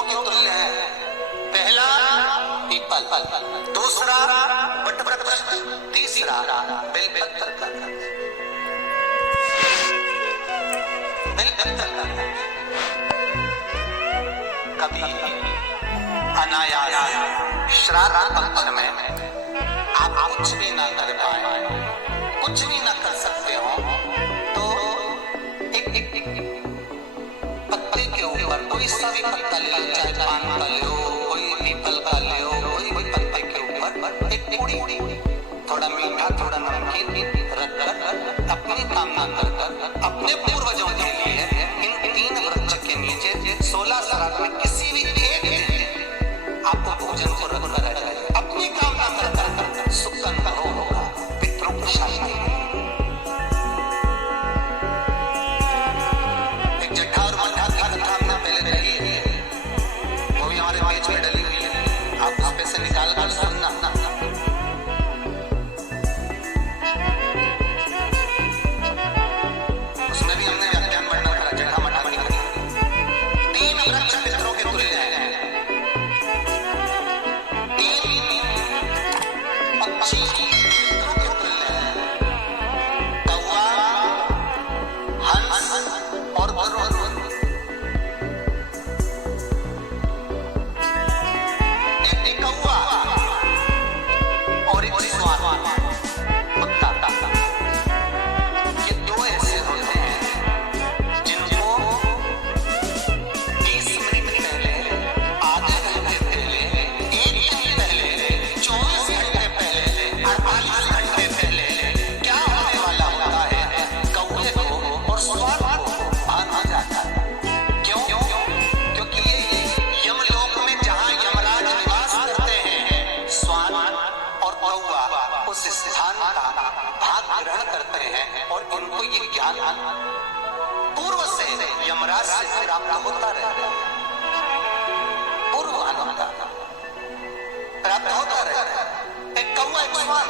पितरों के तुल्य है। पहला पीपल, दूसरा वटवृक्ष, तीसरा बेलपत्र का कभी अनायास श्राद्ध पक्ष में आप कुछ भी ना कर पाए, कुछ भी ना कर सकते हो, तो एक पत्ते के ऊपर कोई सा भी पत्ता ले लो, चाहे पान का ले लो, कोई पीपल का ले लो, कोई पत्ते के ऊपर एक पूरी थोड़ा मीठा थोड़ा नमकीन रख कर अपनी कामना कर कर अपने पूर्वजों के लिए इन 3 वृक्ष के नीचे 16 श्राद्ध में किसी भी एक दिन आपको भोजन को रख कर जाए, अपनी कामना कर कर सुख का अनुभव होगा, पितरों की शांति। एक जट्टा और मट्ठा की कथा आपने पहले रही है, वो भी हमारे पेज में डली हुई है, आप उस पे से निकाल कर सुनना। उसमें भी हमने व्याख्यान वर्णन करा जट्टा मट्ठा की कथा। 3 वृक्ष पितरों के तुल्य हैं, 3 पक्षी पितरों के तुल्य हैं, कौवा, हंस और गरुड़। एक कौवा और एक श्वान, कुत्ता। ये 2 ऐसे होते हैं जिनको 20 मिनट पहले, आधे घंटे पहले, 1 दिन पहले, 24 घंटे पहले, 48 घंटे पहले क्या होने वाला होता है, कौवे को और श्वान को भान हो जाता है। क्यों? क्योंकि ये यमलोक में जहाँ यमराज निवास करते हैं, श्वान और कौवा उस स्थान का भाग ग्रहण करते हैं और इनको ये ज्ञान पूर्व से यमराज से प्राप्त होता रहता है, पूर्वानुमान प्राप्त होता रहता है। एक कौवा एक श्वान,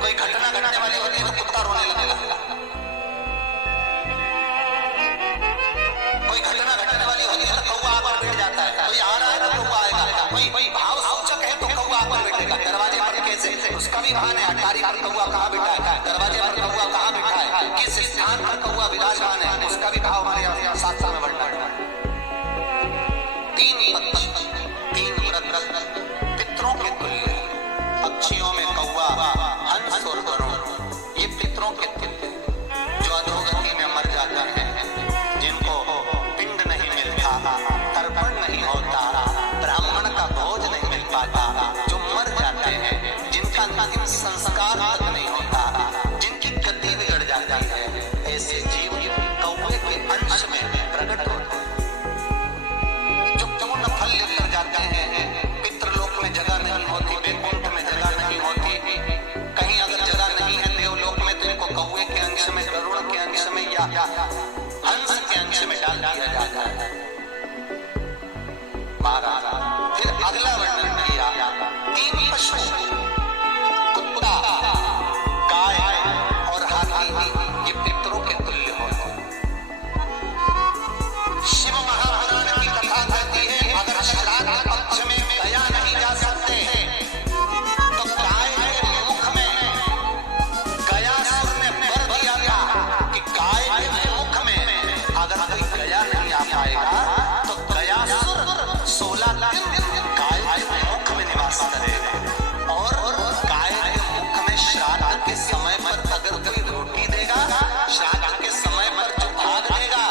कोई घटना घटने वाली होती है तो कुत्ता रोने लगेगा, कोई घटना घटने वाली होती है तो कौवा आकर बैठ जाता है, कोई आ रहा है तो कौवा आएगा, कोई भाव सूचक है तो कौवा आकर बैठेगा, दरवाजे पर कैसे उसका भी भान है, अटारी पर कौवा कहाँ बैठा है, दरवाजे पर कौवा कहाँ बैठा है, किस स्थान पर कौवा विराजमान है, उसका भी भाव हमारे यहाँ शास्त्र में वर्णन है। 3 पक्षी, 3 वृक्ष पितरों के तुल्य हैं, पक्षियों में कौवा, हंस और गरुड़, ये पितरों के तुल्य जो अधोगति में मर जाते हैं, जिनको पिंड नहीं मिलता, तर्पण नहीं होता, ब्राह्मण का भोज नहीं मिल पाता, जो मर जाते हैं, जिनका अंतिम संस्कार तक नहीं होता, जिनकी गति बिगड़ जाती है, ऐसे जीव कौवे के अंश में प्रकट होते हैं, जो पूर्ण फल लेकर जाते हैं। पितृलोक में जगह नहीं होती, वैकुंठ में जगह नहीं होती, कहीं अगर जगह नहीं है देवलोक में तो इनको कौवे के अंश में, गरुड़ के अंश में या हंस के अंश में डाल दिया जाता है। महाराज फिर अगला वर्णन किया, 3 पशु, कुत्ता, गाय और हाथी, ये पितरों के तुल्य होते हैं। शिव महापुराण की कथा कहती है, अगर श्राद्ध पक्ष में गया नहीं जा सकते तो गाय के मुख में गयासुर ने वर दिया था कि गाय के मुख में अगर कोई गया नहीं आ पाएगा तो गयासुर 16 दिन गाय के मुख में निवास करेगा, और गाय के मुख में श्राद्ध के समय पर अगर कोई रोटी देगा, श्राद्ध के समय पर जो भाग देगा,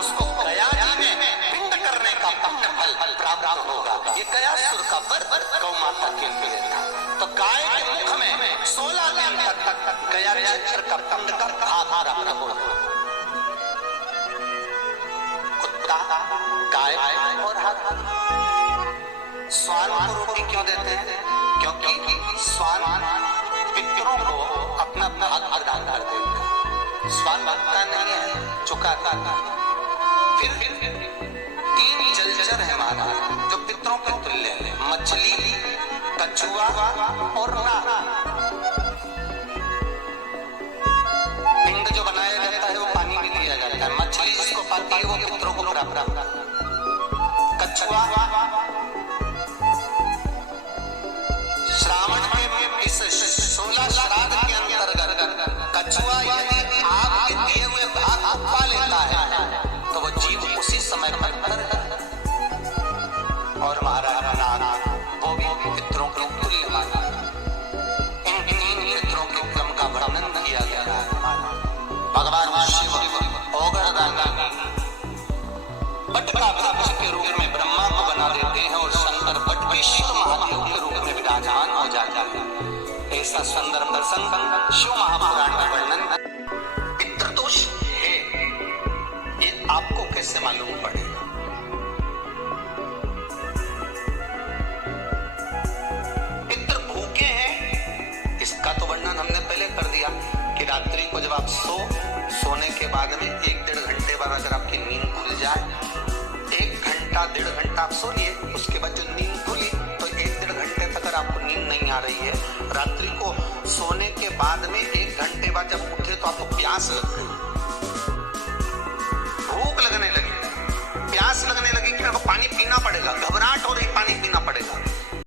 उसको गया जी में पिंड करने का पुण्य फल प्राप्त होगा। ये गयासुर का वर गौ माता के लिए था। तो गाय के मुख में 16 दिन तक गया चक्र का पिंड का भाग प्राप्त होगा। कुत्ता, गाय और हाथी। श्वान को रोटी क्यों देते हैं? क्योंकि श्वान पितरों को अपना भाग प्रदान कर देता है। श्वान भागता नहीं है, चुकाता नहीं। फिर 3 जलचर है महाराज जो पितरों के तुल्य है, मछली, कछुआ और नाग। पिंड जो बनाया जाता है वो पानी में दिया जाता है, मछली जिसको पाती है वो पितरों को प्राप्त, कछुआ उसी समय पर घर है। और महाराज अनाथ वो भी पितरों के तुल्य माना। इन तीन पितरों के क्रम का वर्णन किया गया है। भगवान शिव ओगरदानी बट का वृक्ष के रूप में ब्रह्मा को बना देते हैं और शंकर बटवेश्वर महादेव के रूप में विराजमान हो जाता है। ऐसा सुंदर प्रसंग शिव महापुराण में वर्णन है। पितृदोष है ये आपको कैसे मालूम पड़ेगा? पितृ भूखे हैं इसका तो वर्णन हमने पहले कर दिया कि रात्रि को जब आप सोने के बाद में 1-1.5 घंटे बाद अगर आपकी नींद खुल जाए, 1 घंटा 1.5 घंटा आप सोइए, उसके बाद जो नींद खुली तो 1-1.5 घंटे तक अगर आपको नींद नहीं आ रही है, रात्रि को सोने के बाद में 1 घंटा